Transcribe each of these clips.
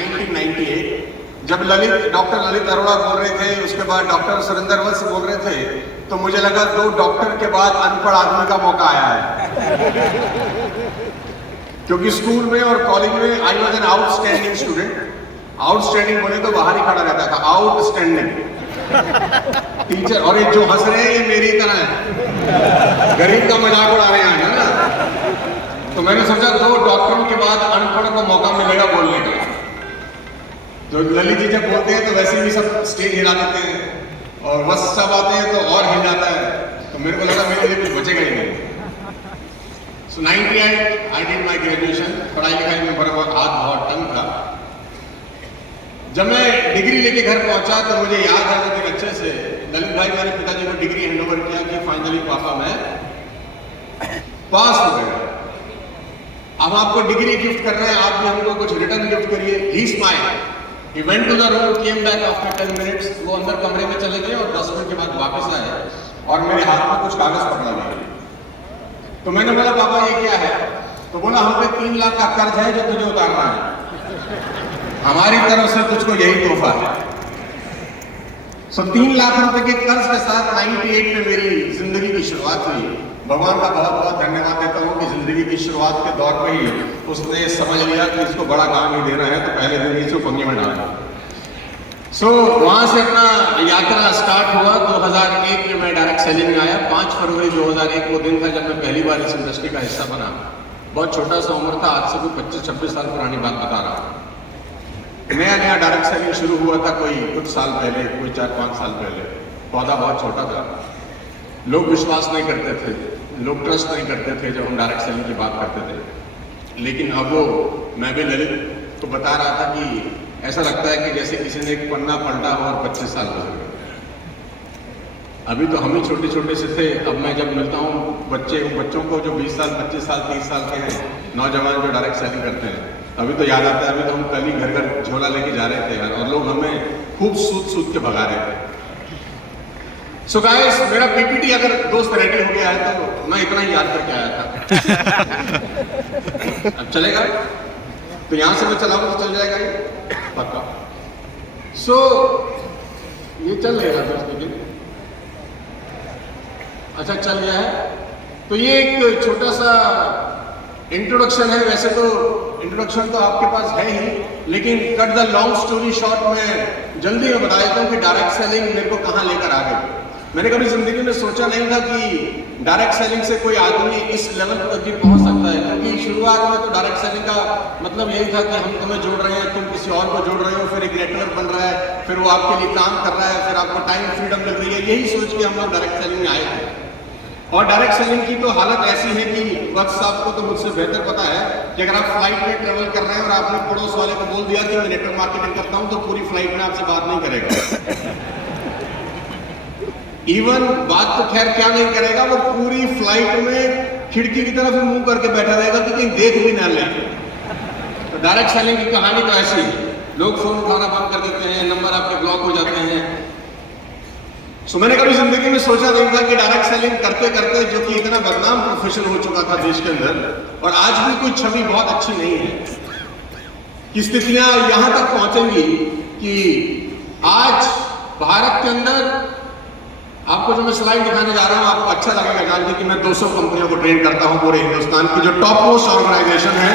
1998, जब डॉक्टर ललित अरोड़ा बोल रहे थे, उसके बाद डॉक्टर सुरेंद्र वंश बोल रहे थे, तो मुझे लगा 2 डॉक्टर के बाद अनपढ़ आदमी का मौका आया है। क्योंकि स्कूल में और कॉलेज में I was an outstanding student. Outstanding बोले तो बाहर ही खड़ा रहता था, आउटस्टैंडिंग टीचर। और ये जो हंस रहे हैं ये मेरी तरह है, गरीब का मजाक उड़ा रहे हैं ना। तो मैंने सोचा 2 डॉक्टरों के बाद अनपढ़ को मौका मिलेगा बोलने का। तो ललित जी जब बोलते हैं तो वैसे भी सब स्टेज हिला देते हैं, और बस सब आते हैं तो और हिल जाता है। तो मेरे को लगा मेरे लिए कुछ बचेगा ही नहीं। सो 98 आई डिड माई ग्रेजुएशन। पढ़ाई लिखाई में बड़ा हाथ बहुत तंग था। जब मैं डिग्री लेके घर पहुंचा तो मुझे याद है मुझे अच्छे से, ललित भाई मेरे पिताजी को डिग्री हैंडओवर किया कि फाइनली पापा मैं पास हो गया, अब आपको डिग्री गिफ्ट कर रहे हैं, आप भी हमको कुछ रिटर्न गिफ्ट करिए। ही smiled, he went to the room, came back after 10 minutes। वो अंदर कमरे में चले गए और 10 मिनट के बाद वापस आए और मेरे हाथ में कुछ कागज पकड़ा दिया। तो मैंने बोला पापा ये क्या है? तो बोला हम पे 3 लाख का कर्ज है जो तुझे उतारना है, हमारी तरफ से तुझको यही तोहफा है। सो 3 लाख रुपए के कर्ज के साथ 98 में मेरी जिंदगी की शुरुआत हुई। भगवान का बहुत बहुत धन्यवाद देता हूँ कि जिंदगी की शुरुआत के दौर पर ही उसने समझ लिया कि इसको बड़ा काम ही देना है, तो पहले दिन ही पंगे में डाला। सो वहाँ से अपना यात्रा स्टार्ट हुआ। 2001 में मैं डायरेक्ट सेलिंग में आया। 5 फरवरी 2001 वो दिन था जब मैं पहली बार इस इंडस्ट्री का हिस्सा बना। बहुत छोटा सा उम्र था, आज से कोई 25-26 साल पुरानी बात बता रहा हूँ। नया नया डायरेक्ट सेलिंग शुरू हुआ था, कोई कुछ साल पहले, कोई 4-5 साल पहले। पौधा बहुत छोटा था, लोग विश्वास नहीं करते थे, लोग ट्रस्ट नहीं करते थे जब हम डायरेक्ट सेलिंग की बात करते थे। लेकिन अब वो मैं भी ललित को बता रहा था कि ऐसा लगता है कि जैसे किसी ने एक पन्ना पलटा हो और 25 साल गुजर गए। अभी तो हम ही छोटे छोटे से थे। अब मैं जब मिलता हूँ बच्चों को जो 20 साल, 25 साल, 30 साल के हैं, नौजवान जो डायरेक्ट सेलिंग करते हैं, अभी तो याद आता है। अभी तो हम कल ही घर घर झोला लेके जा रहे थे यार, और लोग हमें खूब सूद के भगा रहे थे। सो गाइस, मेरा पीपीटी अगर दोस्त रेडी हो गया है तो मैं इतना ही याद करके आया था। अब चलेगा तो यहां से मैं चलाऊंगा तो चल जाएगा ये पक्का। सो ये चल रहेगा दोस्त, लेकिन अच्छा चल गया है। तो ये एक छोटा सा इंट्रोडक्शन है। वैसे तो इंट्रोडक्शन तो आपके पास है ही, लेकिन cut the long story short में जल्दी में बता देता हूँ कि डायरेक्ट सेलिंग मेरे को कहाँ लेकर आ गई। मैंने कभी जिंदगी में सोचा नहीं था कि डायरेक्ट सेलिंग से कोई आदमी इस लेवल तक भी पहुंच सकता है। क्योंकि शुरुआत में तो डायरेक्ट सेलिंग का मतलब यही था कि हम तुम्हें जोड़ रहे हैं, तुम किसी और को जोड़ रहे हो, फिर एक नेटवर्क बन रहा है, फिर वो आपके लिए काम कर रहा है, फिर आपको टाइम फ्रीडम मिल रही है। यही सोच के हम लोग डायरेक्ट सेलिंग में आए थे। और डायरेक्ट सेलिंग की तो हालत ऐसी है कि वक्त साहब को तो मुझसे बेहतर पता है कि अगर आप फ्लाइट में ट्रेवल कर रहे हैं और आपने पड़ोस वाले को बोल दिया कि मैं नेटवर्क मार्केटिंग करता हूं, तो पूरी फ्लाइट में आपसे बात नहीं करेगा। इवन बात तो खैर क्या नहीं करेगा, वो पूरी फ्लाइट में खिड़की की तरफ मुंह करके बैठा रहेगा कि कहीं देख भी ना ले। तो डायरेक्ट सेलिंग की कहानी तो ऐसी है। लोग फोन उठाना बंद कर देते हैं, नंबर आपके ब्लॉक हो जाते हैं। सो मैंने कभी जिंदगी में सोचा नहीं था कि डायरेक्ट सेलिंग करते करते, जो कि इतना बदनाम प्रोफेशन हो चुका था देश के अंदर, और आज भी कोई छवि बहुत अच्छी नहीं है, कि स्थितियां यहां तक पहुंचेंगी कि आज भारत के अंदर आपको जो मैं स्लाइड दिखाने जा रहा हूं, आपको अच्छा लगेगा जान के कि मैं 200 कंपनियों को ट्रेन करता हूं पूरे हिंदुस्तान की जो टॉप मोस्ट ऑर्गेनाइजेशन है,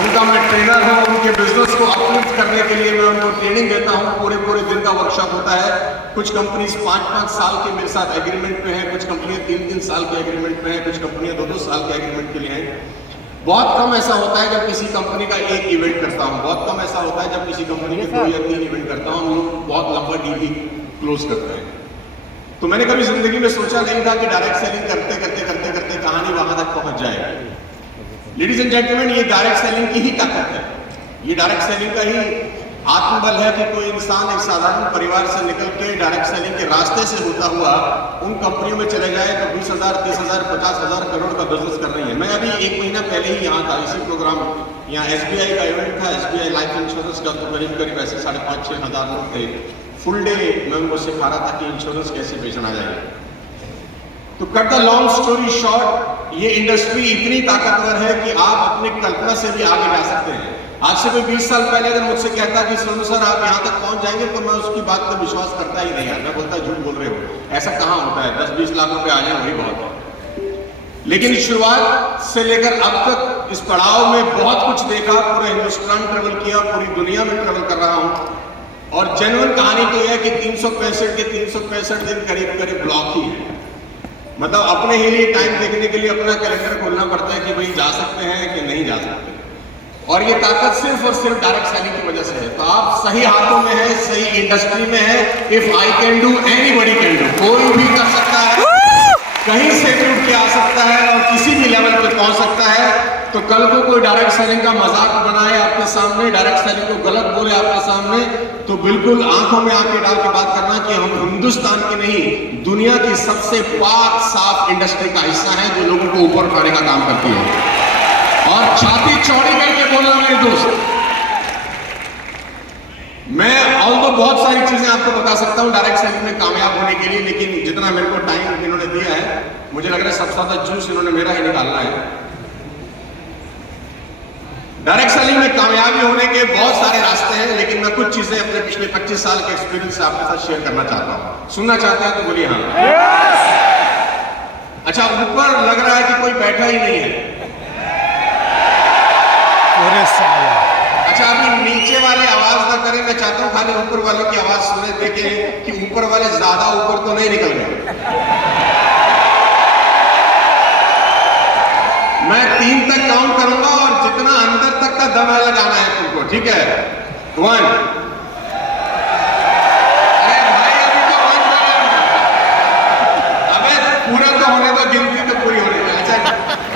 उनका मैं ट्रेनर हूं। उनके बिजनेस को अपलिफ्ट करने के लिए मैं उनको ट्रेनिंग देता हूं। पूरे दिन का वर्कशॉप होता है। कुछ कंपनीज 5-5 साल के मेरे साथ एग्रीमेंट पे हैं, कुछ कंपनियां 3-3 साल के एग्रीमेंट पे हैं, कुछ कंपनियां 2-2 साल के एग्रीमेंट के लिए हैं। बहुत कम ऐसा होता है जब किसी कंपनी का एक इवेंट करता हूं, बहुत कम ऐसा होता है जब किसी कंपनी के 2 या 3 इवेंट करता हूं। हम लोग बहुत लंबा डील क्लोज करते हैं। तो मैंने कभी जिंदगी में सोचा नहीं था कि डायरेक्ट सेलिंग करते कहानी वहां तक पहुंच जाएगी। लेडीज एंड जेंटलमैन, ये डायरेक्ट सेलिंग की ही ताकत है, ये डायरेक्ट सेलिंग का ही आत्मबल है कि कोई इंसान एक साधारण परिवार से निकल के डायरेक्ट सेलिंग के रास्ते से होता हुआ उन कंपनियों में चले जाए तो 20,000, 30,000, 50,000 करोड़ का बिजनेस कर रही है। मैं अभी 1 महीना पहले ही यहाँ था, इसी प्रोग्राम, यहाँ SBI का इवेंट था, SBI लाइफ इंश्योरेंस का। तो करीब ऐसे 5,500-6 हज़ार लोग थे। फुल डे मैं उनको सिखा रहा था कि इंश्योरेंस कैसे बेचना जाए। तो cut the long story short, ये इंडस्ट्री इतनी ताकतवर है कि आप अपनी कल्पना से भी आगे जा सकते हैं। आज से कोई 20 साल पहले अगर मुझसे कहता कि सोनू सर आप यहाँ तक पहुंच जाएंगे, तो मैं उसकी बात पर विश्वास करता ही नहीं। मैं बोलता झूठ बोल रहे हो, ऐसा कहाँ होता है, 10-20 लाख रुपए आ जाए वही बहुत है। लेकिन शुरुआत से लेकर अब तक इस पड़ाव में बहुत कुछ देखा, पूरे हिंदुस्तान ट्रेवल किया, पूरी दुनिया में ट्रेवल कर रहा हूं। और जेन्युइन कहानी तो यह है कि 365 के 365 दिन करीब करीब ब्लॉक ही है। मतलब अपने ही लिए टाइम देखने के लिए अपना कैलेंडर खोलना पड़ता है कि भाई जा सकते हैं कि नहीं जा सकते। और ये ताकत सिर्फ और सिर्फ डायरेक्ट सेलिंग की वजह से है। तो आप सही हाथों में है, सही इंडस्ट्री में है। If I can do, anybody can do. कोई भी कर सकता है, कहीं से भी उठ के आ सकता है और किसी भी लेवल पे पहुंच सकता है। तो कल को कोई डायरेक्ट सेलिंग का मजाक बनाए आपके सामने, डायरेक्ट सेलिंग को गलत बोले आपके सामने, तो बिल्कुल आंखों में आंखें डाल के बात करना कि हम हिंदुस्तान की नहीं, दुनिया की सबसे पाक साफ इंडस्ट्री का हिस्सा है, जो लोगों को ऊपर उठाने का काम करती है। और छाती चौड़ी करके बोलना मेरे दोस्त, मैं और तो बहुत सारी चीजें आपको बता सकता हूं डायरेक्ट सेलिंग में कामयाब होने के लिए, लेकिन जितना मेरे को टाइम इन्होंने दिया है, मुझे लग रहा है सबसे ज्यादा जूस इन्होंने मेरा ही निकालना है। डायरेक्ट सेलिंग में कामयाबी होने के बहुत सारे रास्ते हैं, लेकिन मैं कुछ चीजें अपने पिछले 25 साल के एक्सपीरियंस से आपके साथ शेयर करना चाहता हूं। सुनना चाहते हैं तो बोलिए हाँ। अच्छा, ऊपर लग रहा है कि कोई बैठा ही नहीं है। अच्छा, अभी नीचे वाले आवाज ना करें, मैं चाहता हूं खाली ऊपर वाले की आवाज सुने, देखें कि ऊपर वाले ज्यादा ऊपर तो नहीं निकल गए। मैं 3 तक काउंट करूंगा और जितना अंदर तक का दम है लगाना है तुमको, ठीक है? 1। अरे भाई अभी तो 1 अबे पूरा तो होने दो, गिनती तो पूरी होने दो। अच्छा,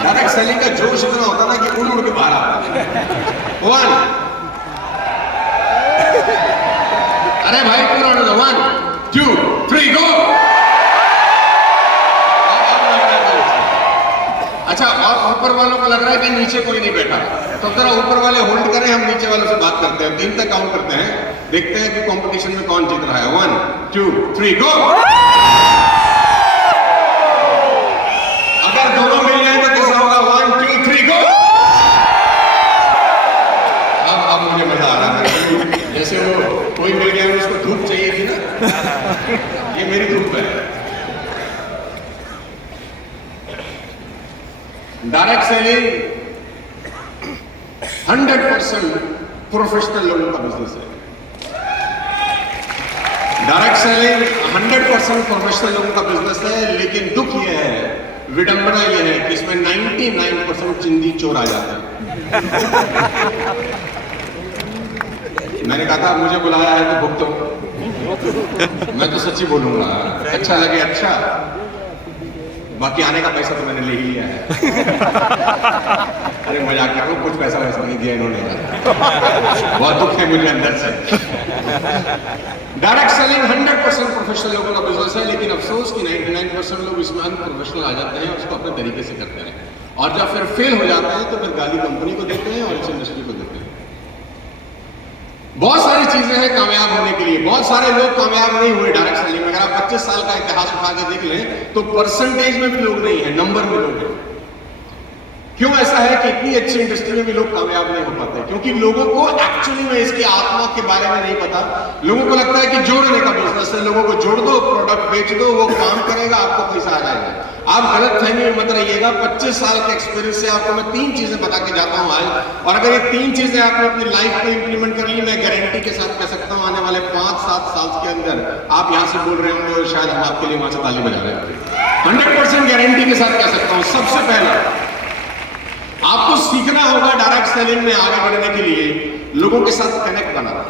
डायरेक्ट सेलिंग का जोश इतना होता ना कि उड़ उड़ के बाहर आता है। 1। अरे भाई पूरा होने दो। 1 2 3 गो। अच्छा, और ऊपर वालों को लग रहा है कि नीचे कोई नहीं बैठा, तो जरा ऊपर वाले होल्ड करें, हम नीचे वालों से बात करते हैं। 3 तक काउंट करते हैं, देखते हैं कि कंपटीशन में कौन जीत रहा है। 1 2 3 गो। अगर दोनों मिल जाए तो कैसा होगा? 1 2 3 गो। अब मुझे मजा आ रहा है, जैसे वो कोई मिल गया, उसको धूप चाहिए थी ना, ये मेरी धूप है। डायरेक्ट सेलिंग 100% प्रोफेशनल लोगों का बिजनेस है। डायरेक्ट सेलिंग 100% प्रोफेशनल लोगों का बिजनेस है, लेकिन दुख यह है, विडंबना यह है कि इसमें 99% चिंदी चोर आ जाते हैं। मैंने कहा था मुझे बुलाया है तो भुगतो, मैं तो सच्ची बोलूंगा, अच्छा लगे अच्छा, बाकी आने का पैसा तो मैंने ले ही लिया है। अरे मजाक कर रहा हूं, कुछ पैसा वैसा नहीं दिया इन्होंने, बहुत दुख है मुझे अंदर से। डायरेक्ट सेलिंग 100% प्रोफेशनल लोगों का बिजनेस है, लेकिन अफसोस कि 99% लोग इसमें अनप्रोफेशनल आ जाते हैं, उसको अपने तरीके से करते हैं, और जब फिर फेल हो जाते हैं तो फिर गाली कंपनी को देते हैं और इस इंडस्ट्री को देते हैं। बहुत सारी चीजें हैं कामयाब होने के लिए, बहुत सारे लोग कामयाब नहीं हुए डायरेक्ट सेलिंग में। अगर आप 25 साल का इतिहास उठा के देख लें तो परसेंटेज में भी लोग नहीं है, नंबर में लोग हैं। क्यों ऐसा है कि इतनी अच्छी इंडस्ट्री में भी लोग कामयाब नहीं हो पाते? क्योंकि लोगों को एक्चुअली में इसकी आत्मा के बारे में नहीं पता। लोगों को लगता है कि जोड़ने का बिजनेस है, लोगों को जोड़ दो, प्रोडक्ट बेच दो, वो काम करेगा, आपको पैसा आ जाएगा। आप गलत फहमी में मत रहिएगा। 25 साल के एक्सपीरियंस से आपको मैं 3 चीजें बता के जाता हूं आज, और अगर ये 3 चीजें आपने अपनी लाइफ में इंप्लीमेंट कर ली, मैं गारंटी के साथ कह सकता हूं आने वाले 5-7 साल के अंदर आप यहां से बोल रहे होंगे और शायद हम आपके लिए वहां से ताली बजा रहे हैं। 100% गारंटी के साथ कह सकता हूं। सबसे पहला आपको सीखना होगा डायरेक्ट सेलिंग में आगे बढ़ने के लिए लोगों के साथ कनेक्ट बनाना।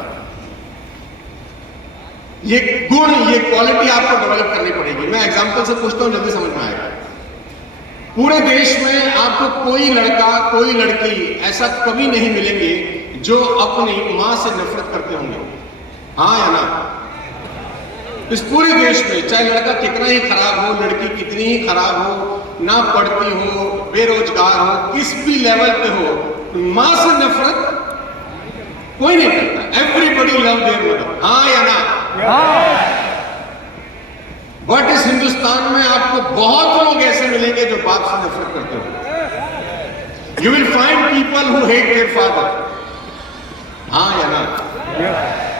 ये गुण, ये क्वालिटी आपको डेवलप करनी पड़ेगी। मैं एग्जांपल से पूछता हूं, जल्दी समझ में आएगा। पूरे देश में आपको कोई लड़का, कोई लड़की ऐसा कभी नहीं मिलेंगे जो अपनी मां से नफरत करते होंगे, हाँ या ना? इस पूरे देश में चाहे लड़का कितना ही खराब हो, लड़की कितनी ही खराब हो, ना पढ़ती हो, बेरोजगार हो, किस भी लेवल पे हो, मां से नफरत कोई नहीं करता। एवरीबडी लव देयर मदर, हाँ या ना? बट इस हिंदुस्तान में आपको बहुत लोग ऐसे मिलेंगे जो बाप से नफरत करते हो। You will find people who hate their father. हाँ या ना?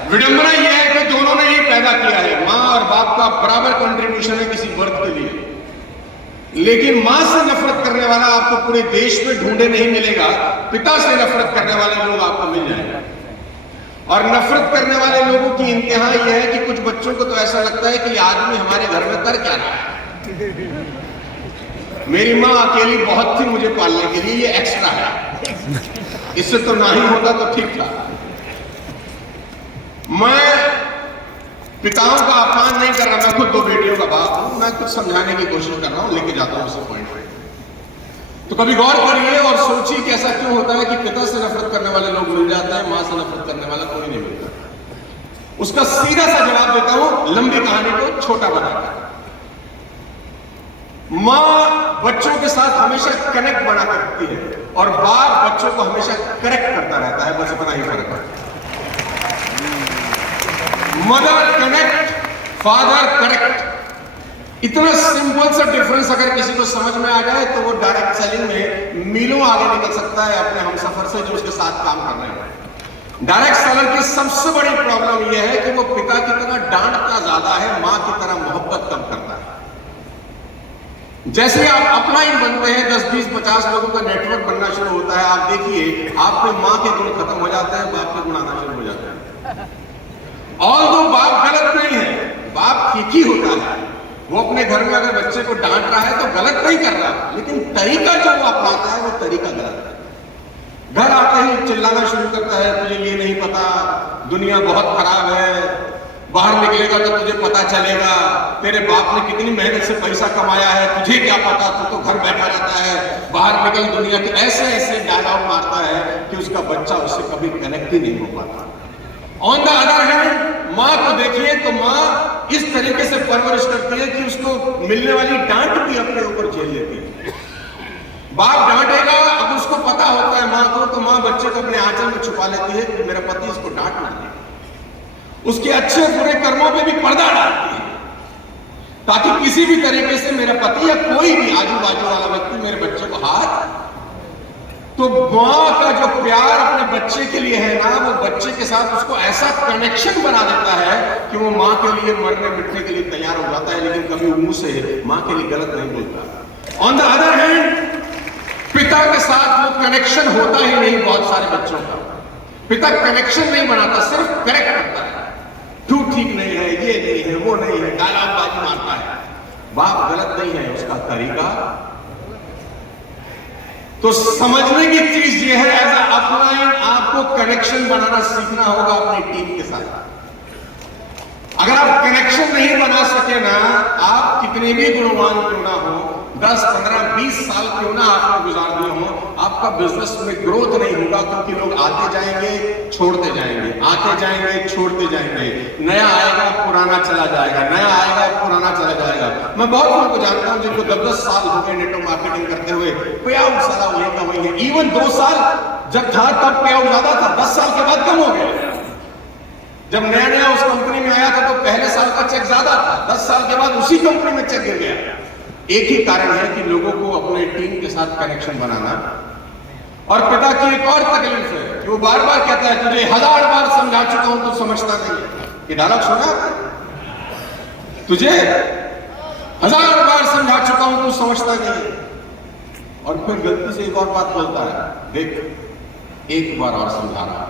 विडंबना यह है कि दोनों ने ही पैदा किया है, मां और बाप का बराबर कंट्रीब्यूशन है किसी बर्थ के लिए। लेकिन मां से नफरत करने वाला आपको पूरे देश में ढूंढे नहीं मिलेगा, पिता से नफरत करने वाले लोग आपको मिल जाएंगे। और नफरत करने वाले लोगों की इंतहा यह है कि कुछ बच्चों को तो ऐसा लगता है कि आदमी हमारे घर में कर क्या रहा है। मेरी मां अकेली बहुत थी मुझे पालने के लिए, ये एक्स्ट्रा है, इससे तो ना ही होता तो ठीक था। मैं पिताओं का अपमान नहीं कर रहा, मैं खुद 2 बेटियों का बाप हूं, मैं कुछ समझाने की कोशिश कर रहा हूं, लेके जाता हूं उस पॉइंट पे। तो कभी गौर करिए और सोचिए कि ऐसा क्यों होता है कि पिता से नफरत करने वाले लोग मिल जाते हैं, मां से नफरत करने वाला कोई नहीं मिलता। उसका सीधा सा जवाब देता हूं, लंबी कहानी को छोटा बनाकर। मां बच्चों के साथ हमेशा कनेक्ट बना करती है और बाप बच्चों को हमेशा करेक्ट करता रहता है, बस इतना ही फर्क है। Mother connect, father correct. इतना सिंपल सा डिफरेंस अगर किसी को समझ में आ जाए तो वो डायरेक्ट सेलिंग में मीलों आगे निकल सकता है अपने हमसफर से जो उसके साथ काम कर रहे हैं। डायरेक्ट सेलर की सबसे बड़ी प्रॉब्लम यह है कि वो पिता की तरह डांटता ज्यादा है, मां की तरह मोहब्बत कम करता है। जैसे आप अपलाइन बनते हैं, 10, 20, 50 लोगों का नेटवर्क बनना शुरू होता है, आप देखिए आप में मां के गुण खत्म हो जाते हैं, बाप के गुण आना शुरू हो जाते हैं। ऑल दो बाप गलत नहीं है, बाप ठीक ही होता है। वो अपने घर में अगर बच्चे को डांट रहा है तो गलत नहीं कर रहा, लेकिन तरीका जो वो अपनाता है वो तरीका गलत है। घर आते ही चिल्लाना शुरू करता है, तुझे ये नहीं पता, दुनिया बहुत खराब है, बाहर निकलेगा तो तुझे पता चलेगा, तेरे बाप ने कितनी मेहनत से पैसा कमाया है, तुझे क्या पता, तू तो घर बैठा रहता है, बाहर निकल दुनिया के। ऐसे ऐसे डायलॉग मारता है कि उसका बच्चा उससे कभी कनेक्ट ही नहीं हो पाता। ऑन द अदर हैंड मां को देखिए तो मां इस तरीके से परवरिश करती है कि उसको मिलने वाली डांट भी अपने ऊपर झेल लेती है। बाप डांटेगा, अब उसको पता होता है मां को, तो मां बच्चे को अपने आंचल में छुपा लेती है कि मेरा पति इसको डांट ना दे। उसके अच्छे बुरे कर्मों पे भी पर्दा डालती है ताकि किसी भी तरीके से मेरा पति या कोई भी आजू बाजू वाला व्यक्ति मेरे बच्चे को हाथ। तो मां का जो प्यार अपने बच्चे के लिए है ना, वो बच्चे के साथ उसको ऐसा कनेक्शन बना देता है कि वो मां के लिए मरने मिटने के लिए तैयार हो जाता है, लेकिन कभी मुंह से मां के लिए गलत नहीं बोलता। ऑन द अदर हैंड पिता के साथ वो कनेक्शन होता ही नहीं। बहुत सारे बच्चों का पिता कनेक्शन नहीं बनाता, सिर्फ करेक्ट करता है, तू ठीक नहीं है, ये नहीं है, वो नहीं है, डायलॉगबाजी मारता है। बाप गलत नहीं है, उसका तरीका। तो समझने की चीज ये है, एज अ अपलाइन आपको कनेक्शन बनाना सीखना होगा अपनी टीम के साथ। अगर आप कनेक्शन नहीं बना सके ना, आप कितने भी गुणवान क्यों ना हो, 10, 15, 20 साल क्यों ना आपने गुजार दिए हो, आपका बिजनेस में ग्रोथ नहीं होगा, क्योंकि लोग आते जाएंगे छोड़ते जाएंगे, आते जाएंगे छोड़ते जाएंगे। नया आएगा पुराना चला जाएगा, नया आएगा पुराना चला जाएगा। मैं बहुत लोगों को जानता हूं जिनको 10-10 साल हो गए नेटवर्क मार्केटिंग करते हुए, पे आउट सारा वही का वही है। इवन 2 साल जब था तब पे आउट ज्यादा था, 10 साल के बाद कम हो गया। जब नया नया उस कंपनी में आया था तो पहले साल का चेक ज्यादा था, 10 साल के बाद उसी कंपनी में चेक गिर गया। एक ही कारण है कि लोगों को अपने टीम के साथ कनेक्शन बनाना। और पिता की एक और तकलीफ है कि वो बार बार कहता है, तुझे 1000 बार समझा चुका हूं तो समझता नहीं। ये डायलॉग सुना? तुझे 1000 बार समझा चुका हूं तो समझता नहीं। और फिर गलती से एक और बात बोलता है, देख एक बार और समझा रहा।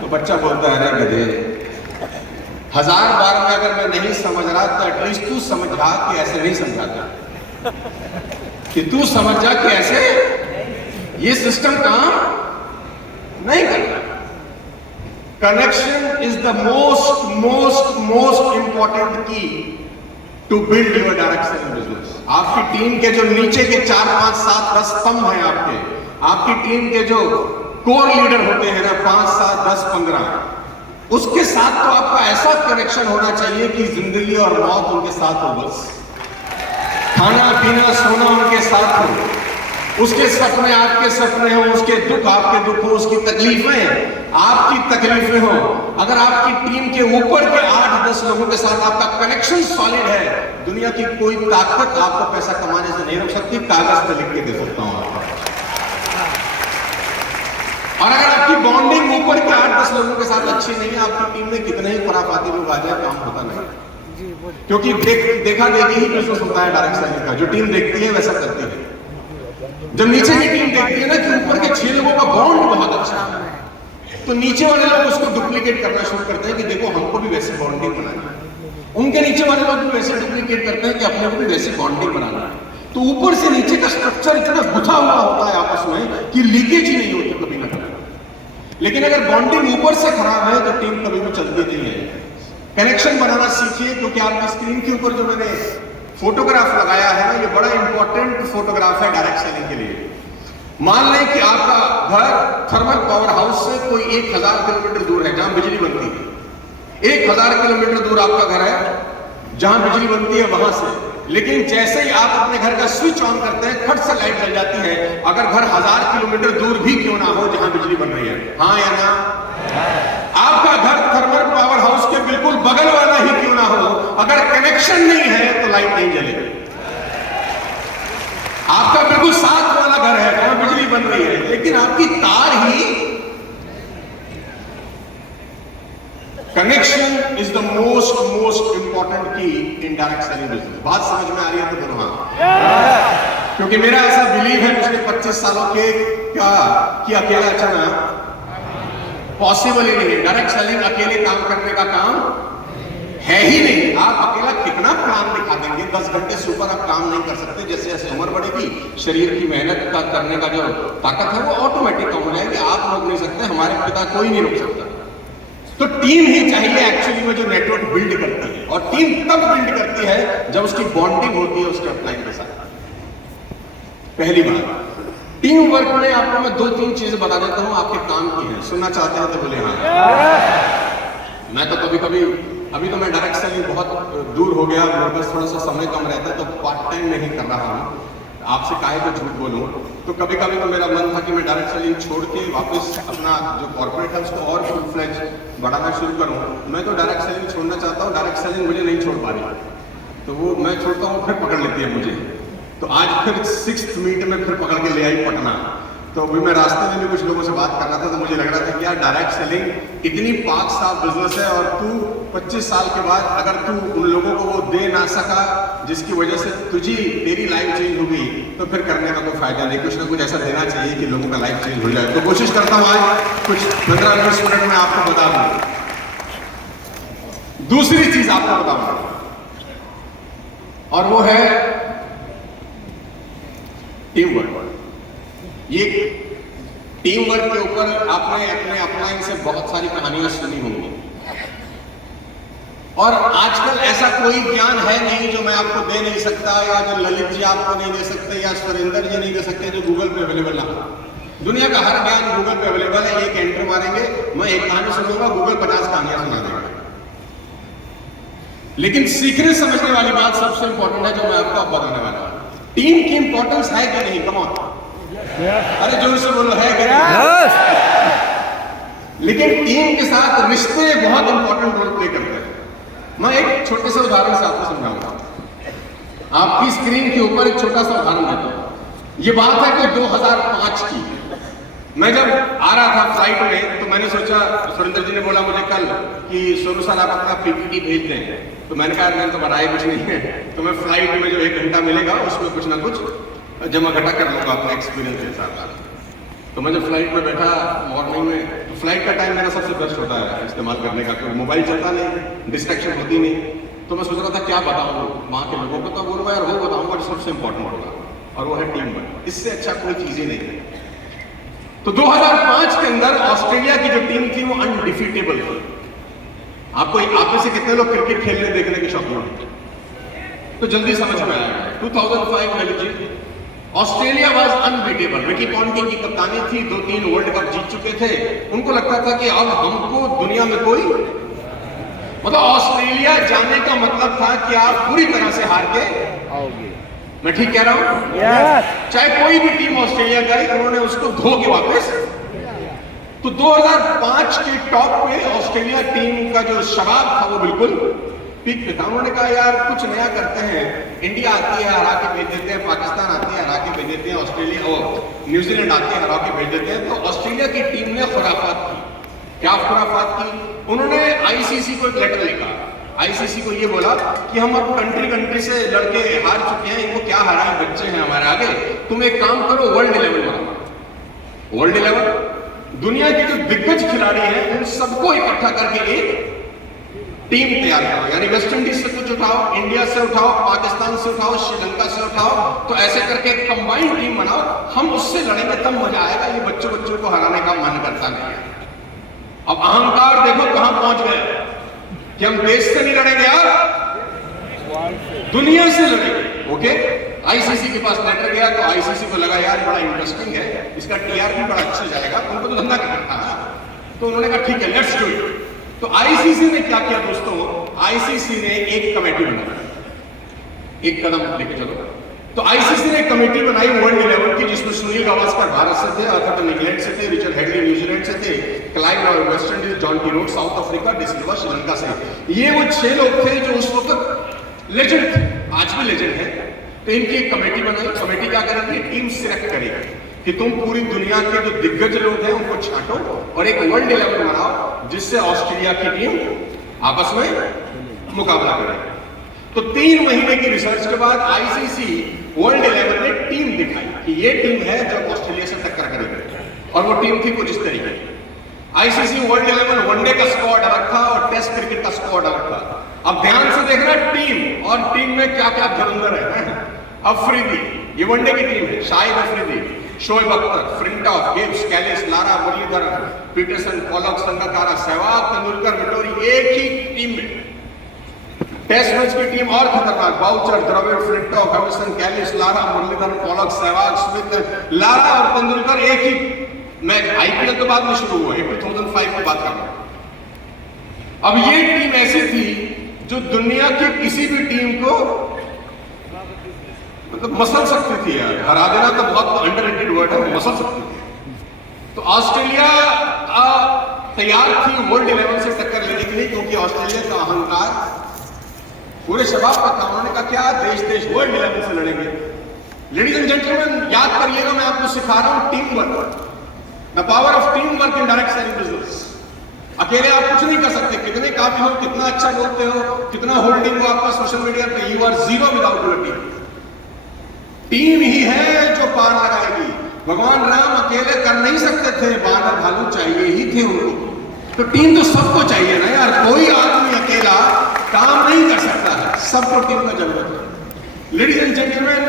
तो बच्चा बोलता है, अरे गधे, 1000 बार में अगर मैं नहीं समझ रहा तो एटलीस्ट तू समझा कि ऐसे नहीं समझाता, कि तू समझ जा कि ऐसे ये सिस्टम काम नहीं करता। Connection is the most most most important key to build your direct selling business. आपकी टीम के जो नीचे के 4, 5, 7, 10 स्तंभ हैं आपकी टीम के जो कोर लीडर होते हैं ना, 5, 7, 10, 15, उसके साथ तो आपका ऐसा कनेक्शन होना चाहिए कि जिंदगी और मौत उनके साथ हो, बस खाना पीना सोना उनके साथ हो, उसके सपने आपके सपने हो, उसके दुख आपके दुख हो, उसकी तकलीफें आपकी तकलीफें हो। अगर आपकी टीम के ऊपर के 8-10 लोगों के साथ आपका कनेक्शन सॉलिड है, दुनिया की कोई ताकत आपको पैसा कमाने से नहीं रोक सकती। कागज पे लिख के दे सकता हूं आपको। और अगर आपकी बॉन्डिंग ऊपर के 8-10 लोगों के साथ अच्छी नहीं है, आपकी टीम में कितने ही खुराफाती लोग आ जाए, काम होता नहीं। क्योंकि देखा देखी ही बिजनेस होता है डायरेक्ट सेलिंग का। जो टीम देखती है वैसा करती है। जब नीचे की टीम देखती है ना कि ऊपर के 6 लोगों का बॉन्ड बहुत अच्छा है, तो नीचे वाले लोग उसको डुप्लीकेट करना शुरू करते हैं कि देखो हमको भी वैसे बॉन्डिंग बनाना है। उनके नीचे वाले लोग भी वैसे डुप्लीकेट करते हैं कि अपने को भी वैसे बॉन्डिंग बनाना है। तो ऊपर से नीचे का स्ट्रक्चर इतना गुथा हुआ होता है आपस में कि लीकेज ही नहीं होती कभी ना कभी। लेकिन अगर बॉन्डिंग ऊपर से खराब है तो टीम कभी भी चलती नहीं है। कनेक्शन बनाना सीखिए, क्योंकि आपकी स्क्रीन के ऊपर जो मैंने फोटोग्राफ लगाया है ना, ये बड़ा इंपॉर्टेंट फोटोग्राफ है डायरेक्ट सेलिंग के लिए। मान लें कि आपका घर थर्मल पावर हाउस से कोई 1000 किलोमीटर दूर है जहां बिजली बनती है। 1000 किलोमीटर दूर आपका घर है जहां बिजली बनती है वहां से। लेकिन जैसे ही आप अपने घर का स्विच ऑन करते हैं, खट से लाइट जल जाती है, अगर घर 1000 किलोमीटर दूर भी क्यों ना हो जहां बिजली बन रही है। हाँ या ना? आपका घर थर्मल पावर हाउस के बिल्कुल बगल वाला ही क्यों ना हो, अगर कनेक्शन नहीं है तो लाइट नहीं जलेगी। आपका बिल्कुल साथ वाला घर है जहां बिजली बन रही है, लेकिन आपकी तार ही। Connection is the most important key in direct selling business. बात समझ में आ रही है तो बोलो हाँ। क्योंकि मेरा ऐसा बिलीव है पिछले 25 सालों के क्या कि अकेला चलना पॉसिबल ही नहीं है। डायरेक्ट सेलिंग अकेले काम करने का काम है ही नहीं। आप अकेला कितना प्लान दिखा देंगे, 10 घंटे से ऊपर आप काम नहीं कर सकते। जैसे जैसे उम्र बढ़ेगी, शरीर की मेहनत का करने का जो ताकत है वो ऑटोमेटिक कम हो जाएगी। आप रोक नहीं सकते, हमारे पिता कोई नहीं रोक सकता। तो टीम ही चाहिए एक्चुअली में जो नेटवर्क बिल्ड करती है, और टीम तब बिल्ड करती है जब उसकी बॉन्डिंग होती है उसके अपलाइन के साथ। पहली बात, टीम वर्क में आपको मैं 2-3 चीजें बता देता हूं, आपके काम की है। सुनना चाहते हैं तो बोले हाँ। मैं तो कभी कभी, अभी तो मैं डायरेक्ट सेलिंग बहुत दूर हो गया, मेरे पास थोड़ा सा समय कम रहता है, तो पार्ट टाइम नहीं कर रहा हूं। आपसे काहे को झूठ बोलूं, तो कभी कभी तो मेरा मन था कि मैं डायरेक्ट सेलिंग छोड़ के वापस अपना जो कॉर्पोरेट है उसको और फुल फ्लेज बढ़ाना शुरू करूं। मैं तो डायरेक्ट सेलिंग छोड़ना चाहता हूं, डायरेक्ट सेलिंग मुझे नहीं छोड़ पा रही, तो वो मैं छोड़ता हूं फिर पकड़ लेती है मुझे। तो आज फिर 6th मीट में फिर पकड़ के ले आई पटना। तो अभी मैं रास्ते में भी कुछ लोगों से बात कर रहा था, तो मुझे लग रहा था कि यार डायरेक्ट सेलिंग इतनी पाक साफ बिजनेस है, और तू 25 साल के बाद अगर तू उन लोगों को वो दे ना सका जिसकी वजह से तेरी लाइफ चेंज हो गई, तो फिर करने का कोई फायदा नहीं। कुछ ना कुछ ऐसा देना चाहिए कि लोगों का लाइफ चेंज हो जाए। तो कोशिश करता हूँ आज कुछ 15-20 मिनट में आपको बता दूं। दूसरी चीज आपको बताऊंगा, और वो है टीम वर्क। ये टीम वर्क के ऊपर आपने अपने अपलाइन से बहुत सारी कहानियां सुनी होंगी, और आजकल ऐसा कोई ज्ञान है नहीं जो मैं आपको दे नहीं सकता, या जो ललित जी आपको नहीं दे सकते, या सुरेंद्र जी नहीं दे सकते, जो गूगल पे अवेलेबल ना हो। दुनिया का हर ज्ञान गूगल पे अवेलेबल है। एक एंटर मारेंगे, मैं एक कहानी सुनूंगा, गूगल 50 कहानियां सुना देगा। लेकिन सीखने समझने वाली बात सबसे इंपॉर्टेंट है जो मैं आपको अब बताने वाला हूं। टीम की इंपॉर्टेंस है कि नहीं? कम ऑन, अरे जोर से बोलो, है कि नहीं? लेकिन टीम के साथ रिश्ते बहुत इंपॉर्टेंट रोल प्ले करते हैं। मैं एक छोटे से उदाहरण से आपको समझाऊंगा। आपकी स्क्रीन के ऊपर एक छोटा सा उदाहरण देता हूं। ये बात है कि 2005 की। मैं जब आ रहा था फ्लाइट में, तो मैंने सोचा, सुरेंद्र जी ने बोला मुझे कल कि सोनू सर आप अपना पीपीटी भेज दें। तो मैंने कहा मैंने तो बनाया कुछ नहीं है, तो मैं फ्लाइट में जो 1 घंटा मिलेगा उसमें कुछ ना कुछ जमा घटा कर लूंगा अपने एक्सपीरियंस के साथ। तो मैं जब फ्लाइट में बैठा मॉर्निंग में, तो फ्लाइट का टाइम मेरा सबसे बेस्ट होता है इस्तेमाल करने का, क्योंकि मोबाइल चलता नहीं, डिस्ट्रैक्शन होती नहीं। तो मैं सोच रहा था क्या बताऊँ वहाँ के लोगों को, तो बोलूँगा यार वो बताऊँगा जो सबसे इंपॉर्टेंट होगा, और वो है टीम वर्क। इससे अच्छा कोई चीज़ ही नहीं है। तो 2005 के अंदर ऑस्ट्रेलिया की जो टीम थी वो अनडिफीटेबल थी। आप में से कितने लोग क्रिकेट खेलने देखने के शौकीन होते हैं? तो जल्दी समझ में आएगा। 2005 में लीजिए, Australia was unbeatable. Ricky Ponting की कप्तानी थी, 2-3 वर्ल्ड कप जीत चुके थे। उनको लगता था कि अब हमको दुनिया में कोई, मतलब ऑस्ट्रेलिया जाने का मतलब था कि आप पूरी तरह से हार के आओगे। मैं ठीक कह रहा हूं? चाहे कोई भी टीम ऑस्ट्रेलिया का है, उन्होंने उसको धो के वापस। तो 2005 के टॉप पे ऑस्ट्रेलिया टीम का जो शबाब था वो बिल्कुल पीक पे था। उन्होंने कहा यार कुछ नया करते हैं, इंडिया आती है हरा के भेज देते हैं, पाकिस्तान आती है हरा के भेज देते हैं, ऑस्ट्रेलिया और न्यूजीलैंड आती है हरा के भेज देते हैं। तो ऑस्ट्रेलिया की टीम ने खुराफात की। क्या खुराफात की? उन्होंने आईसीसी को एक लेटर लिखा, आईसीसी को ये बोला कि हम अब कंट्री से लड़के हार चुके हैं, इनको क्या हराए, बच्चे हैं हमारे आगे, तुम एक काम करो वर्ल्ड 11 बनाओ। वर्ल्ड 11 दुनिया के जो दिग्गज खिलाड़ी हैं उन सबको इकट्ठा करके एक टीम तैयार करो, यानी वेस्ट इंडीज से कुछ उठाओ, इंडिया से उठाओ, पाकिस्तान से उठाओ, श्रीलंका से उठाओ, तो ऐसे करके एक कंबाइंड टीम बनाओ, हम उससे लड़ेंगे तब मजा आएगा, ये बच्चों को हराने का मन करता नहीं है। अब अहंकार देखो कहां पहुंच गए कि हम देश से नहीं लड़ेंगे यार, दुनिया से लड़ेंगे। ओके, आईसीसी के पास लेटर गया तो आईसीसी को लगा यार बड़ा इंटरेस्टिंग है, इसका टीआरपी बड़ा अच्छा जाएगा, उनको तो धंधा करना था ना, तो उन्होंने कहा ठीक है लेट्स डू इट। तो आईसीसी ने क्या किया दोस्तों, आईसीसी ने एक कमेटी बनाई, एक कदम लेके चलो। तो आईसीसी ने एक कमेटी बनाई वर्ल्ड 11 की, जिसमें सुनील गावस्कर भारत से थे, अर्थात इंग्लैंड से थे, रिचर्ड हेडली न्यूजीलैंड से थे, क्लाइव और West Indies, Jonty Rhodes South Africa, de Silva Sri Lanka से। ये वो 6 लोग थे जो उस वक्त लेजेंड थे, आज भी लेजेंड है। तो इनकी एक कमेटी बनाई। कमेटी क्या करेगी, टीम सिलेक्ट करेगी कि तुम पूरी दुनिया के जो दिग्गज लोग हैं उनको छांटो और एक वर्ल्ड 11 बनाओ, जिससे ऑस्ट्रेलिया की टीम आपस में मुकाबला करे। तो 3 महीने की रिसर्च के बाद आईसीसी वर्ल्ड 11 ने टीम दिखाई कि ये टीम है जो ऑस्ट्रेलिया से टक्कर करेगी, और वो टीम थी कुछ इस तरीके की। आईसीसी वर्ल्ड 11 वनडे का स्क्वाड अलग था और टेस्ट क्रिकेट का स्क्वाड अलग था। अब ध्यान से देखना टीम, और टीम में क्या क्या धुरंधर है। अफरीदी, ये वनडे की टीम है, Shahid Afridi, Shoaib Akhtar, Flintoff, Gibbs, Kallis, Lara, Muralidharan, Pietersen, Pollock, Sangakkara, Sehwag, Tendulkar, Vettori, एक ही टीम में। टेस्ट मैच की टीम और खतरनाक, Boucher, Dravid, Flintoff, Hamilton, Kallis, Lara, Muralidharan, Pollock, Sehwag, Smith, Lara और तेंदुलकर एक ही मैच। आईपीएल के बाद में शुरू हुआ, 2005 की बात कर रहा हूं। अब ये टीम ऐसी थी जो दुनिया की किसी भी टीम को मतलब मसल सकती थी यार, हरा देना तो बहुत अंडररेटेड वर्ड है, मसल सकती थी। तो ऑस्ट्रेलिया तैयार थी वर्ल्ड 11 से टक्कर लेने के लिए, क्योंकि ऑस्ट्रेलिया का अहंकार पूरे शबाब का था। उन्होंने कहा क्या देश वर्ल्ड 11 से लड़ेंगे। लेडीज एंड जेंटलमैन, याद करिएगा, मैं आपको सिखा रहा हूं team work, the power of team work in direct selling business. अकेले आप कुछ नहीं कर सकते, कितने काफी हो, कितना अच्छा बोलते हो, कितना होल्डिंग हो आपका सोशल मीडिया पे, you are zero without your team. Team ही है जो पार लगाएगी। भगवान राम अकेले कर नहीं सकते थे, बानर भालू चाहिए ही थे उनको। तो टीम तो सबको चाहिए ना यार, कोई आदमी अकेला काम नहीं कर सकता है, सबको टीम का जरूरत है। Ladies and gentleman,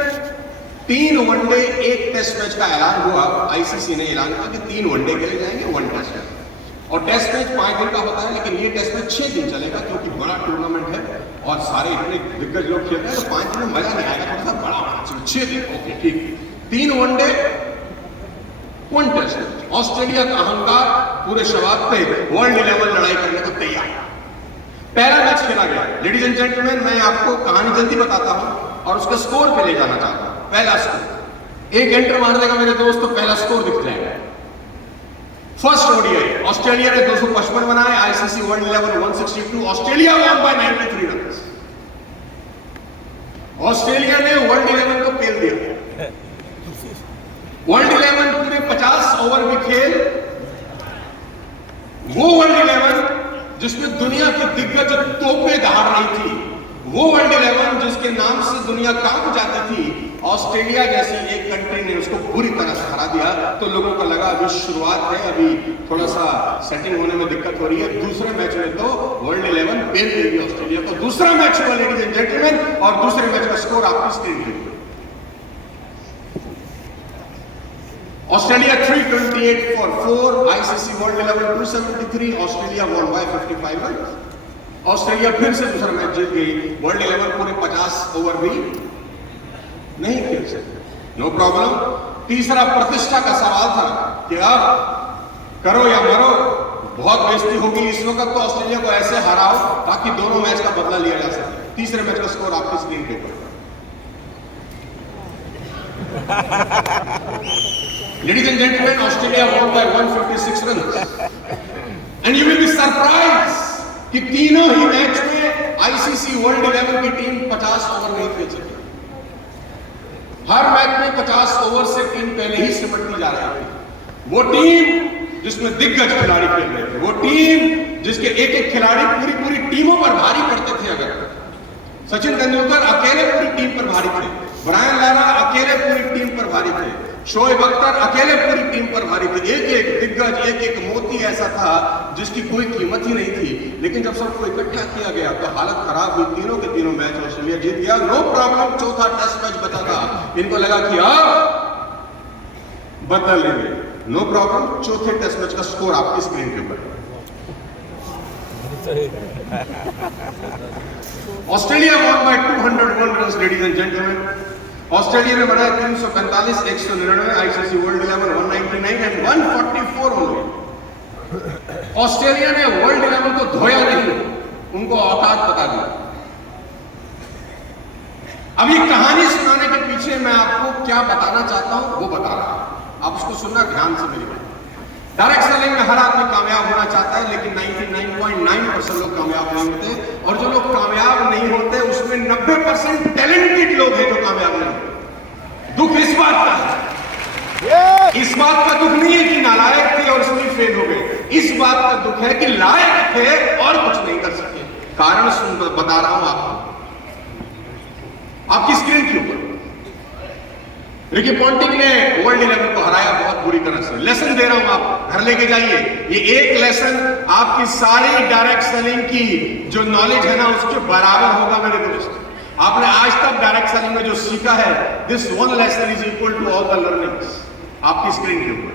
3 one day 1 test match का ऐलान हुआ। आईसीसी ने ऐलान किया कि 3 वनडे खेले जाएंगे, 1 टेस्ट मैच। और टेस्ट मैच 5 दिन का होता है, लेकिन ये टेस्ट मैच 6 दिन चलेगा, क्योंकि बड़ा टूर्नामेंट है और सारे इतने दिग्गज लोग खेलते हैं, तो 5 दिन में मजा नहीं आएगा, थोड़ा सा बड़ा होना चाहिए। 6 दिन, ओके ठीक। 3 वनडे 1 टेस्ट। ऑस्ट्रेलिया का अहंकार पूरे शबाब पे वर्ल्ड 11 लड़ाई करने को तैयार। पहला मैच खेला गया। लेडीज एंड जेंटलमैन, मैं आपको कहानी जल्दी बताता हूं और उसके स्कोर पे ले जाना चाहता हूं। पहला स्कोर, एक एंटर मार देगा मेरे दोस्त तो पहला स्कोर दिख जाएगा। फर्स्ट ओडीआई, ऑस्ट्रेलिया ने 255 बनाए, ICC world 11 162, Australia one by 93 run. Australia ने वर्ल्ड 11 को पेल दिया। वर्ल्ड 11 पूरे 50 ओवर में खेल, वो वर्ल्ड 11 जिसमें दुनिया की दिग्गज तोपें दहाड़ रही थी, वो वर्ल्ड 11 जिसके नाम से दुनिया कांप जाती थी, ऑस्ट्रेलिया जैसी एक कंट्री ने उसको पूरी तरह से हरा दिया। तो लोगों को लगा अभी शुरुआत है, अभी थोड़ा सा सेटिंग होने में दिक्कत हो रही है। दूसरे मैच में तो वर्ल्ड 11 पेल देगी ऑस्ट्रेलिया को। दूसरा मैच हुआ लेडीज एंड जेंटलमैन, और दूसरे मैच का स्कोर आपकी स्क्रीन पे। Australia 328 for 4, ICC world 11 273, Australia won by 55 run. Australia फिर से दूसरा मैच जीत गई। वर्ल्ड 11 पूरे 50 ओवर भी नहीं खेल सकते, नो प्रॉब्लम। तीसरा प्रतिष्ठा का सवाल था कि अब करो या मरो, बहुत बेइज्जती होगी इस वक्त, तो ऑस्ट्रेलिया को ऐसे हराओ ताकि दोनों मैच का बदला लिया जा सके। तीसरे मैच का स्कोर आपकी स्क्रीन पे पर। Ladies and gentlemen, Australia won by 156 runs. And you will be surprised कि तीनों ही मैच में आईसीसी वर्ल्ड 11 की टीम 50 ओवर नहीं खेल सकती। हर मैच में 50 ओवर से टीम पहले ही सिमटती जा रही थी। वो टीम जिसमें दिग्गज खिलाड़ी खेल रहे थे, वो टीम जिसके एक एक खिलाड़ी पूरी पूरी टीमों पर भारी पड़ते थे। अगर सचिन तेंदुलकर अकेले पूरी टीम पर भारी थे, ब्रायन लारा अकेले पूरी टीम पर भारी थे, शोएब अख्तर अकेले पूरी टीम पर भारी थे। एक एक दिग्गज, एक एक मोती ऐसा था जिसकी कोई कीमत ही नहीं थी। लेकिन जब सबको इकट्ठा किया गया तो हालत खराब हुई। तीनों के तीनों मैच ऑस्ट्रेलिया जीत गया, नो प्रॉब्लम। चौथा टेस्ट मैच बचा था, इनको लगा कि अब बदल लेंगे, नो प्रॉब्लम। चौथे टेस्ट मैच का स्कोर आपकी स्क्रीन के ऊपर। Australia won by 201 run, ladies and gentleman. Australia ने बनाया 345, 199, ICC world 11 199 and 144 only. Australia ने वर्ल्ड 11 को धोया नहीं, उनको औकात बता दी। अब ये कहानी सुनाने के पीछे मैं आपको क्या बताना चाहता हूं वो बता रहा हूं, आप उसको सुनना ध्यान से मेरी बात। डायरेक्ट सेलिंग में हर आदमी कामयाब होना चाहता है, लेकिन 99.9% लोग कामयाब नहीं होते। और जो लोग कामयाब नहीं होते उसमें 90% टैलेंटेड लोग हैं जो कामयाब नहीं होते। दुख इस बात का है, इस बात का दुख नहीं है कि नालायक थे और इसमें फेल हो गए। इस बात का दुख है कि लायक थे और कुछ नहीं कर सके। कारण बता रहा हूं आपकी स्क्रीन के ऊपर। रिकी पॉन्टिंग ने वर्ल्ड 11 को हराया बहुत बुरी तरह से। लेसन दे रहा हूं, आप घर लेके जाइए। ये एक लेसन आपकी सारी डायरेक्ट सेलिंग की जो नॉलेज है ना उसके बराबर होगा मेरे दोस्त। आपने आज तक डायरेक्ट सेलिंग में जो सीखा है, this one lesson is equal to all the learnings. आपकी स्क्रीन के ऊपर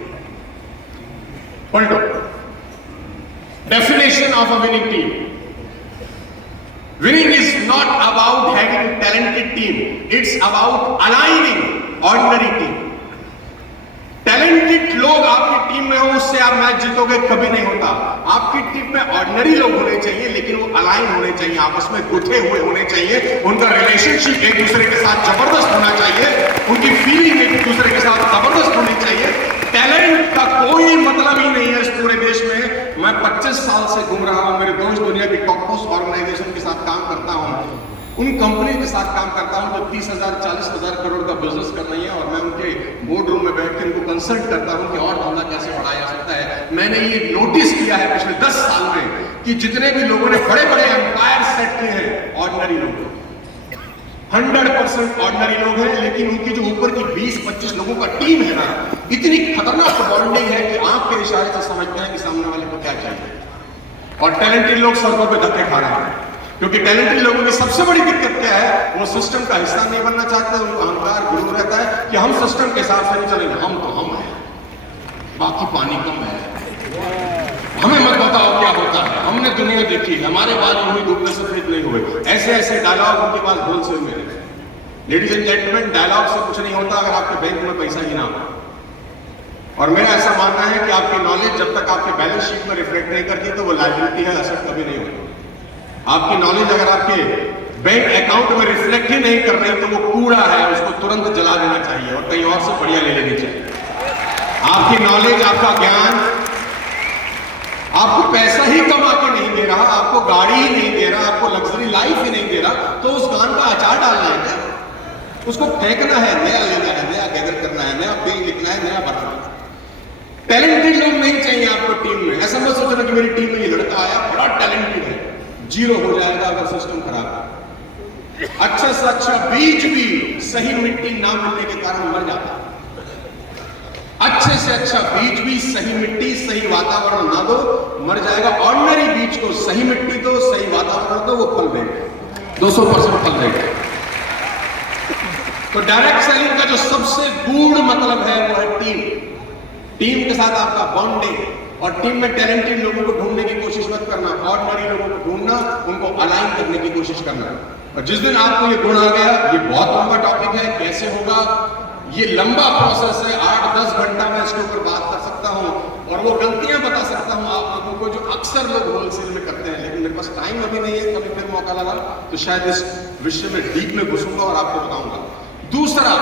पलटो। Definition of a winning team. Winning is not about having talented team. It's about aligning ordinary team. Talented लोग आपकी टीम में हो, उससे आप मैच जीतोगे कभी नहीं होता। आपकी टीम में ऑर्डिनरी लोग होने चाहिए, लेकिन वो अलाइन होने चाहिए, आपस में गुथे हुए होने चाहिए। उनका रिलेशनशिप एक दूसरे के साथ जबरदस्त होना चाहिए, उनकी फीलिंग एक दूसरे के साथ जबरदस्त होनी चाहिए। टैलेंट का कोई मतलब ही नहीं है इस पूरे देश में। मैं 25 साल से घूम रहा हूं, मेरे दोस्त दुनिया की टॉप मोस्ट ऑर्गेनाइजेशन के साथ काम करता हूं, उन कंपनी के साथ काम करता हूं जो 30,000 40,000 करोड़ का बिजनेस कर रही है, और मैं उनके बोर्ड रूम में बैठ के उनको कंसल्ट करता हूं कि और धंधा कैसे बढ़ाया जा सकता है। मैंने ये नोटिस किया है पिछले 10 साल में कि जितने भी लोगों ने बड़े बड़े एम्पायर सेट किए हैं, ऑर्डिनरी लोग 100% ऑर्डिनरी लोग हैं, लेकिन उनकी जो ऊपर की 20-25 लोगों का टीम है ना, इतनी खतरनाक बॉन्डिंग है कि आंख के इशारे से समझते हैं कि सामने वाले को क्या चाहिए। और टैलेंटेड लोग सड़कों पे धक्के खा रहे हैं, क्योंकि टैलेंटेड लोगों की सबसे बड़ी दिक्कत क्या है, वो सिस्टम का हिस्सा नहीं बनना चाहते। उनको अहंकार गुरूर रहता है कि हम सिस्टम के हिसाब से नहीं चलेंगे, हम तो हम हैं, बाकी पानी कम है, हमें मत बताओ क्या होता है, हमने दुनिया देखी, हमारे बाल यूं धूप में सफेद नहीं हुए। ऐसे ऐसे डायलॉग उनके पास होलसेल में है। लेडीज एंड जेंटलमैन, डायलॉग से कुछ नहीं होता अगर आपके बैंक में पैसा ही ना हो। और मेरा ऐसा मानना है कि आपकी नॉलेज जब तक आपके बैलेंस शीट में रिफ्लेक्ट नहीं करती तो वो लायबिलिटी है, एसेट कभी नहीं होती। आपकी नॉलेज अगर आपके बैंक अकाउंट में रिफ्लेक्ट ही नहीं कर रही तो वो कूड़ा है, उसको तुरंत जला देना चाहिए और कहीं और से बढ़िया ले लेनी चाहिए। आपकी नॉलेज, आपका ज्ञान आपको पैसा ही कमा के नहीं दे रहा, आपको गाड़ी ही नहीं दे रहा, आपको लग्जरी लाइफ ही नहीं दे रहा, तो उस गान का अचार डालना है क्या? उसको फेंकना है, नया लेना है, नया गैदर करना है, नया बिल लिखना है, नया भरना है। टैलेंटेड लोग नहीं चाहिए आपको टीम में। ऐसा मत सोचना कि मेरी टीम में ये लड़का आया बड़ा टैलेंटेड है, जीरो हो जाएगा अगर सिस्टम खराब है। अच्छा से अच्छा बीज भी सही मिट्टी ना मिलने के कारण मर जाता है। अच्छे से अच्छा बीज भी सही मिट्टी सही वातावरण ना दो, मर जाएगा। ऑर्डिनरी बीज को सही मिट्टी दो, सही वातावरण दो, वो फल देगा, 200% फल देगा। तो डायरेक्ट सेलिंग का जो सबसे गूढ़ मतलब है वो है टीम। टीम के साथ आपका बॉन्डिंग, और टीम में टैलेंटेड लोगों को ढूंढने की कोशिश मत करना, ऑर्डिनरी लोगों को ढूंढना, उनको अलाइन करने की कोशिश करना। और जिस दिन आपको ये गुण आ गया, ये बहुत लंबा टॉपिक है, कैसे होगा ये लंबा प्रोसेस है, 8-10 घंटा मैं इसके ऊपर बात कर सकता हूं और वो गलतियां बता सकता हूं आप लोगों को जो अक्सर लोग होलसेल में करते हैं। लेकिन मेरे पास टाइम अभी नहीं है, कभी फिर मौका लगा तो शायद इस विषय में डीप में घुसूंगा और आपको बताऊंगा। दूसरा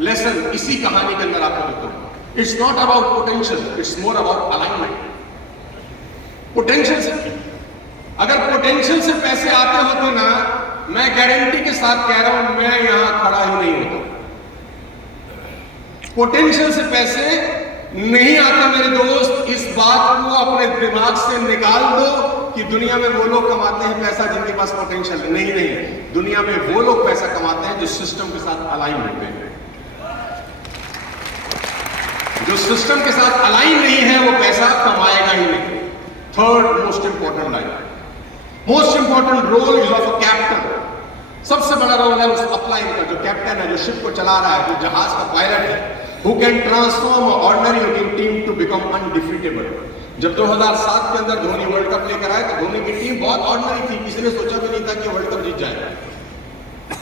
लेसन इसी कहानी के अंदर आपको देता हूं, it's not about potential, it's more about alignment. Potential से अगर पोटेंशियल से पैसे आते होते ना, मैं गारंटी के साथ कह रहा हूं मैं यहां खड़ा ही नहीं होता। पोटेंशियल से पैसे नहीं आते मेरे दोस्त, इस बात को अपने दिमाग से निकाल दो कि दुनिया में वो लोग कमाते हैं पैसा जिनके पास पोटेंशियल नहीं। दुनिया में वो लोग पैसा कमाते हैं जो सिस्टम के साथ अलाइन होते हैं। जो सिस्टम के साथ अलाइन नहीं है वो पैसा कमाएगा ही नहीं। Third most important line, most important role is of a captain. सबसे बड़ा रोल है उस अपलाइन का, जो कैप्टन है, जो शिप को चला रहा है, जो जहाज का पायलट है, who can transform an ordinary looking team to become undefeatable। जब 2007 के अंदर धोनी वर्ल्ड कप लेकर आए तो धोनी की टीम बहुत ऑर्डिनरी थी, किसी ने सोचा भी नहीं था कि वर्ल्ड कप जीत जाएगा।